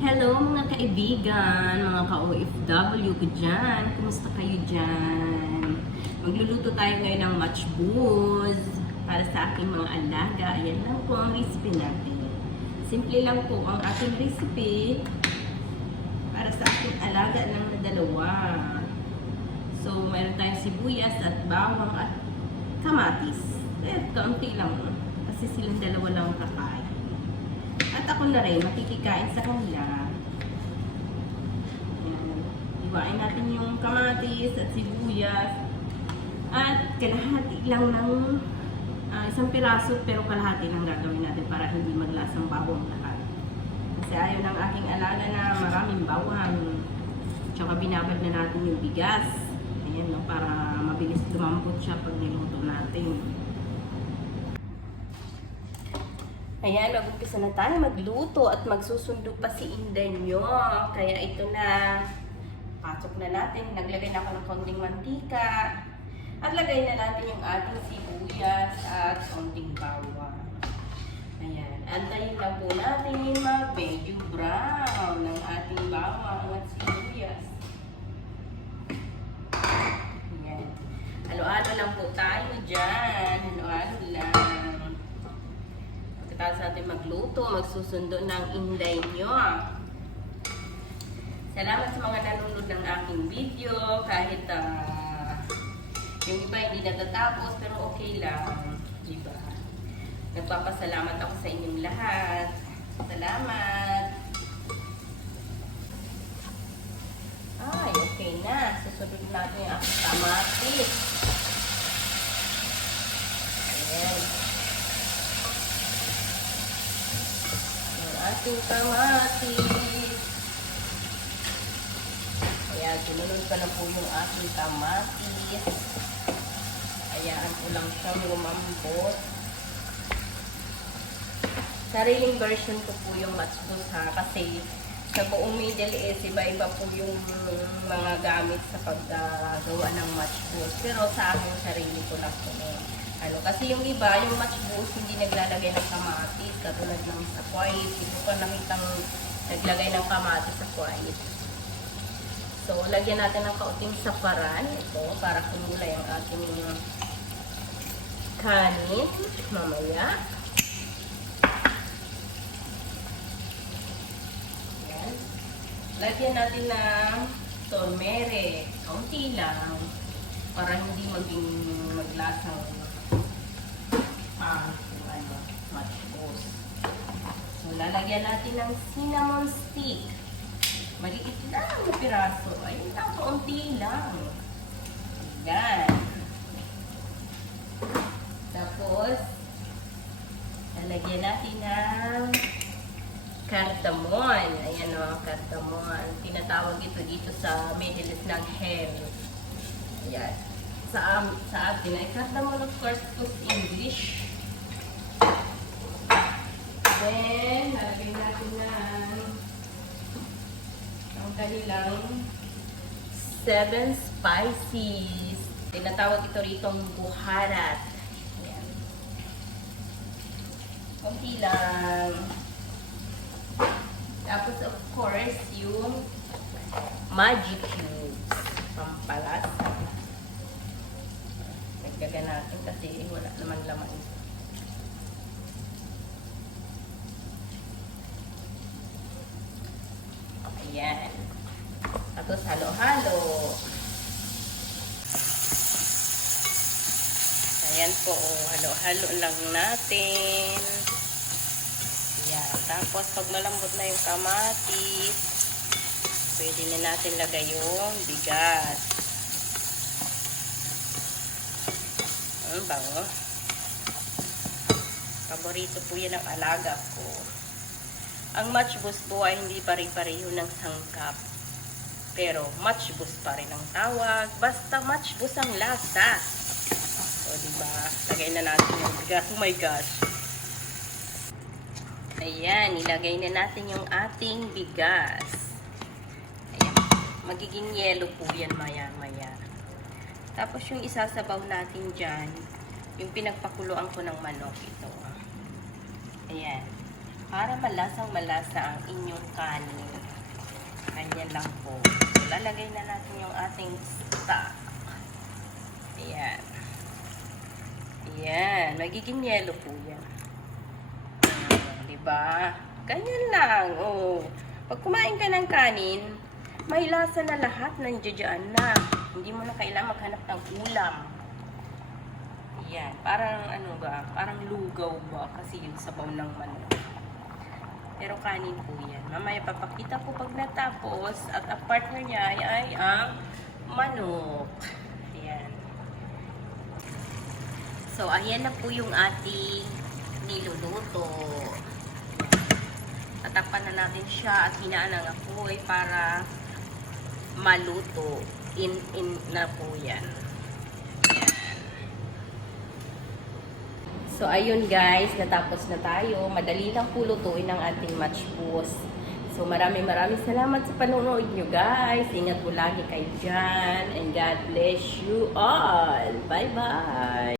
Hello mga kaibigan, mga ka-OFW ko dyan. Kumusta kayo dyan? Magluluto tayo ngayon ng matchbooz para sa aking mga alaga. Ayan lang po ang recipe natin. Simple lang po ang ating recipe para sa aking alaga na dalawa. So, meron tayong sibuyas at bawang at kamatis. Eh, kaunti lang. Kasi silang dalawa lang kakain. At ako na rin, makikikain sa kanila. Iwain natin yung kamatis at sibuyas. At kalahati lang ng ah, isang piraso, pero kalahati lang gagawin natin para hindi maglasang bawang lahat. Kasi ayaw ng aking alaga na maraming bawang. Tsaka binabad na natin yung bigas. Ayan, no, para mabilis lumambot siya pag niluto natin. Ayan, mag-umpisa na tayo magluto at magsusundo pa si Inday nyo. Kaya ito na, pasok na natin. Naglagay na ako ng konting mantika. At lagay na natin yung ating sibuyas at konting bawang. Ayan, antayin lang po natin mag-medyo brown ng ating bawang at sibuyas. Ayan. Halo-halo lang po tayo dyan. Halo-halo lang. Pagkatapos natin magluto, magsusundo ng inday nyo. Salamat sa mga nanonood ng aking video. Kahit ah, yung iba hindi natatapos, pero okay lang. Diba? Nagpapasalamat ako sa inyong lahat. Salamat. Ay, okay na. Susunod natin aking kamatis. Ayan. Yung ating kamatis. Ayan, sinunod ko na po yung ating kamatis. Hayaan ko lang siyang lumambot. Sariling version ko po yung matchbook ha, kasi sa buong Middle East, iba-iba po yung mga gamit sa paggawa ng matchbook. Pero sa akin, sarili ko lang po. Ano, kasi yung iba, yung matchbook, hindi naglalagay ng kamatis, katulad ng sa Kuwait. Hindi ko nakitang naglagay ng kamatis sa Kuwait. So, lagyan natin ng kaunting saparan. Ito, para kumulay ang ating kanin. Mamaya. Yan. Lagyan natin ng turmeric. Kaunti lang. Para hindi maging maglasang So, lalagyan natin ng cinnamon stick. Maliit lang na piraso. Ayun lang, kaunti lang. Yan. Tapos, lalagyan natin ng cardamom. Ayan o, cardamom. Tinatawag ito dito sa Middle ng hem. Ayan. Sa, am- sa atin ay cardamom of course to English. Then, lalagyan natin ng ang kanilang seven spices. Tinatawag ito rito ang buharat. Ayan. Kunti lang. Tapos of course, yung magic cubes. Pampalasa. Nagdaga natin kasi wala naman laman. Ayan. Tapos halo-halo. Ayan po, oh, halo-halo lang natin. Ayan. Tapos pag malambot na yung kamatis, pwede na natin lagay yung bigas. Ang bango. Paborito po yan ng alaga ko. Ang matchbus po ay hindi pare-pareho ng sangkap. Pero matchbus pa rin ang tawag. Basta matchbus ang lasa. O, diba? Lagay na natin yung bigas. Oh my gosh. Ayan, ilagay na natin yung ating bigas. Ayan. Magiging yellow po yan maya-maya. Tapos yung isasabaw natin dyan, yung pinagpakuluan ko ng manok ito. Ayan. Para malasang malasa ang inyong kanin. Ganyan lang po. So, lalagay na natin yung ating stock. Ayan. Ayan. Magiging yellow po yan. Ayan, diba? Ganyan lang. Oh. Pag kumain ka ng kanin, may lasa na lahat nandiyan na. Hindi mo na kailangan maghanap ng ulam. Ayan. Parang ano ba? Parang lugaw ba? Kasi yung sabaw ng manok. Pero kanin po yan. Mamaya papakita ko pag natapos at ang partner niya ay, ay ang manok. Ayan. So, ayan na po yung ating niluluto. Tatakpan na natin siya at hinaan ang apoy para maluto. In, in na po yan. So, ayun guys, natapos na tayo. Madali lang po lutuin ang ating matchbus. So, maraming maraming salamat sa panonood nyo guys. Ingat po lagi kayo dyan. And God bless you all. Bye-bye.